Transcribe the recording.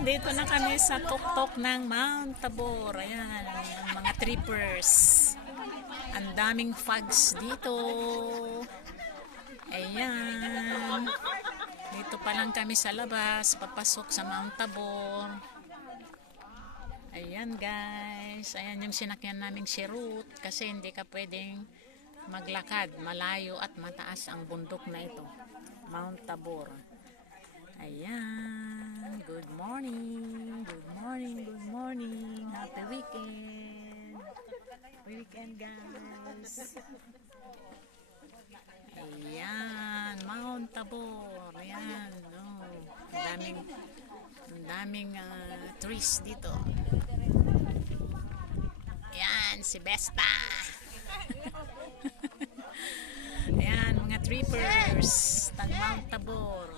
Dito na kami sa tuktok ng Mount Tabor. Ayan, ang mga trippers. Ang daming fogs dito. Ayan. Dito pa lang kami sa labas, papasok sa Mount Tabor. Ayan guys, ayan yung sinakyan naming Sherut kasi hindi ka pwedeng maglakad, malayo at mataas ang bundok na ito, Mount Tabor. Ayan, good morning, good morning, good morning, happy weekend, happy weekend guys. Ayan, Mount Tabor, ayan, oh, ang daming trees dito. Ayan, si Besta. Ayan, mga trippers, tag Mount Tabor.